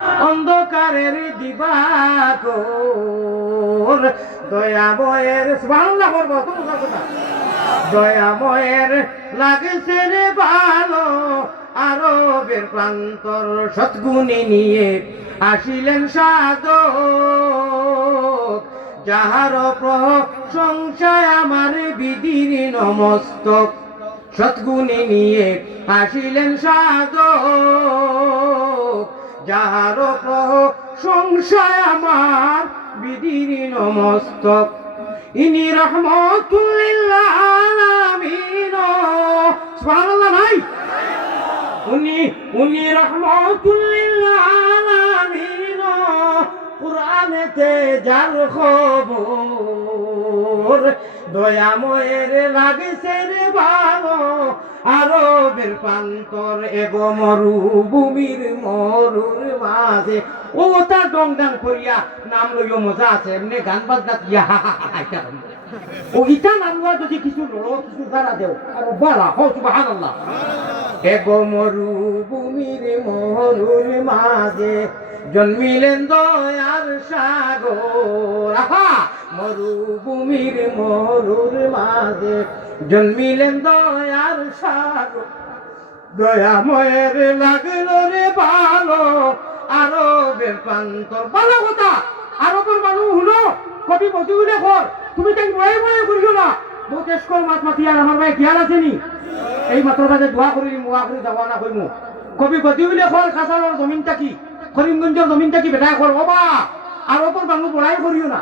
অন্ধকারের দিবাকর। দয়াময়ের বাংলা করব তোমার কথা দয়াময়ের লাগছে রে ভালো আরবের প্রান্তর সৎগুণী নিয়ে আসিলেন সাধক। যাহার প্রশংসায় আমার বিধির নমস্তক সৎগুণী নিয়ে আসিলেন সাধক। যাহার প্রশংসায় আমার বিধির নমস্তক। ইনি রহমতুল্লিল্লাহ নাই উনি উনি রহমতুল্লিল্লাহ আলামিন যার খবর দয়াময়ের লাগছে রে ভালো আরবের প্রান্তর এগো মরুভূমির মরুর মাঝে। ও, তার ডং ডাং করিয়া নাম লইও মজা আছে, এমনি গান বাজনা দিয়া ও, ইটা নাম লওয়া যদি কিছু লড়ো, কিছু দেও, আর হো এগো মরুভূমির মরুর মাঝে, জন্মিলেন দয়ার সাগর। আহা! মরুভূমির মরুর মাঝে, জন্মিলেন দয়ার সাগর। দয়াময়ের লাগল রে ভালো। আরবের প্রান্তর ভালো কথা। আরবের মানুষ হলো। কবি মজুরে ঘর। তুমি তাই বয়ে বয়ে করিও না। বহুত এসকর মাত মাতি, আর আমার ভাই খেয়াল আছে নি। এই মাত্র বাজে দোয়া করি মোয়া করি যাওয়া না কইমু। কবি হইলে ঘর খাসার জমিনটা কি? করিমগঞ্জের জমিনটা কি? বেটা ঘর বাবা আরবের মানুষ বড়াই করিও না।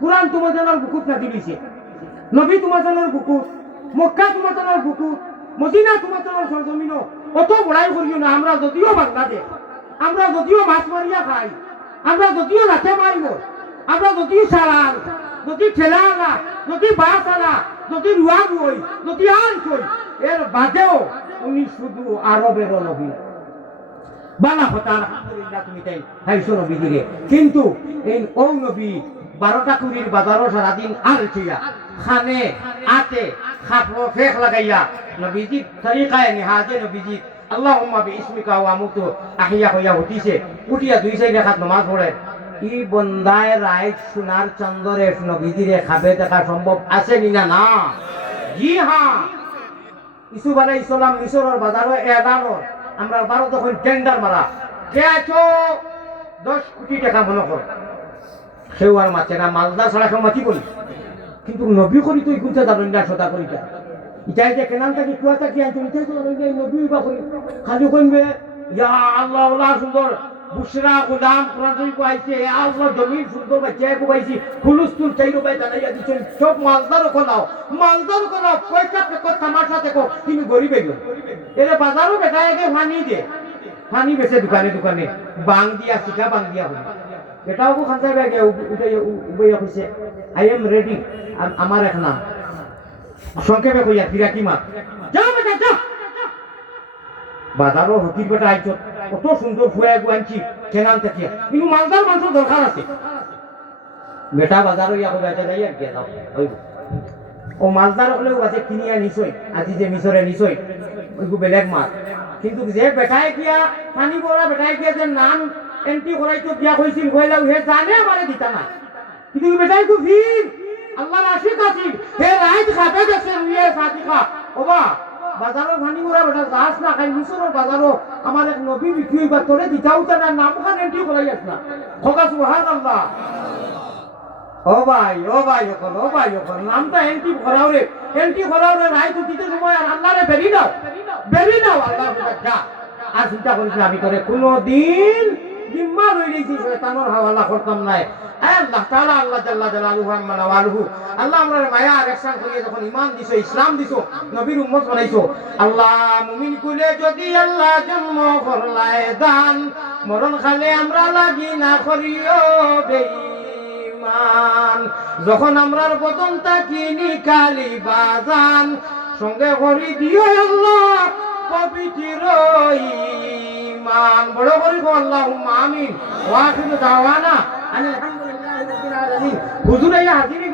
কোরআন তোমার জানার বুকুত না দিলিছে। নবী তোমার জানার বুকুত। মক্কা তোমার জানার বুকুত। মদিনা তোমার জানার সরজমিন অত বড়াই করিও না, আমরা যদিও বাংলাদেশ, আমরা যদিও মাছ মারিয়া খাই, আমরা যদিও লাঠে মারিব আমরা যদি সারাল যদি ঠেলা আলা যদি বাস আলা যদি রুয়া বই যদি আন কই এর বাদেও উনি শুধু আরবের নবী। বালা কথা আলহামদুলিল্লাহ, তুমি তাই হাইছো নবী দিলে কিন্তু এই ও নবী বারোটা কুড়ির বাজারও সারাদিন আর ছিয়া খানে আতে খাফো ফেক লাগাইয়া নবীজি তরিকায় নিহাজে নবীজি আল্লাহুম্মা বিইসমিকা ওয়া মুতু আহিয়া হইয়া উঠিছে উঠিয়া দুই সাইড রাখাত নামাজ পড়ে ই বন্দায় রায় সোনার চন্দরে নবীজিরে খাবে দেখা সম্ভব আছে নিনা না জি হ্যাঁ ইসুফ আলাই ইসলাম মিশরের বাজারও এগারো আমরা বারো তখন টেন্ডার মারা কে আছো? দশ কোটি টাকা মনে কর। সেও আর মাছে না, মালদা ছাড়া কেউ মাতি বলি। কিন্তু নবী করি তুই গুনতে যাবেন না, সদা করি যা ইটাই যে কেনান থাকি, কুয়া থাকি আনছো ইটাই তো জানেন নবী বা করি খালি কইবে ইয়া আল্লাহ আল্লাহ সুন্দর। বুশরা গুলাম, কোরআন শরীফ আইছে ইয়া আল্লাহ জমিন সুন্দর বাচ্চা কো পাইছি হুলুস্তুল চাইরো বাই জানাইয়া দিছেন সব মালদার কোনাও মালদার কোনাও পয়সা পেকো তামাশা দেখো তুমি গরিব হইল এরে বাজারও বেটা একে ফানি দে। ফানি বেচে দোকানে দোকানে। বাং দিয়া শিখা বাং দিয়া হল। এটাও খান যাবে উঠে উবাইয়া কইছে আই এম রেডি আমার এক নাম। সংক্ষেপে কইয়া ফিরাকি মাত? যাও বেটা যাও বাজারও হকির বেটা আইছ, কত সুন্দর ফুয়া গুয়ানছি কেনান থেকে কিন্তু মালদার মাংস দরকার আছে। বেটা বাজারও ইয়া কইবা যাই আর গিয়া হইব। ও মালদার হলেও আছে, কিনিয়া নিছই, আজি যে মিশরে নিছই, ওইগু বেলেগ মাছ কিন্তু যে বেটাই গিয়া, পানি বড়া বেটাই গিয়া যে নাম এন্ট্রি করাইতো বিয়া হয়েছিল হইলাও হে জানে আমারে দিতা না কিন্তু বেটাই কু ভিড় আল্লাহর আশিক আছিল হে রাইত রুইয়ে সাদিকা ওবা বাজারও ভানি মোরা বেটা গাছ না, খাই মিশরের বাজারও। আমার এক নবী বিক্রি বা তোরে দিতাও তার নাম খান এন্ট্রি করাই আস না খোকা সুহান আল্লাহ ও ভাই ও ভাই ওকল ও ভাই নামটা এন্ট্রি করাও রে। এন্ট্রি করাও রে, রাইত দিতে সময় আর আল্লাহরে বেরি দাও বেরি যা। আর চিন্তা করিস আমি করে কোনো দিন করতাম নাই। আল্লাহ আল্লাহ জাল্লা জালালুহু আম্মা নাওয়ালুহু। আল্লাহ আমরা মায়া আর ihsan করিয়ে যখন দিছো আল্লাহ মুমিন কুলে যদি আল্লাহ জন্ম খালে আমরা লাগি না যখন আমরার বদন তাকি নিকালি বাজান, সঙ্গে করি দিও আল্লাহ পবিত্র ঈমান বড় গো আল্লাহুম্মা আমিন ওয়া আখিরু দাওয়ানা আইয়া হাজিরি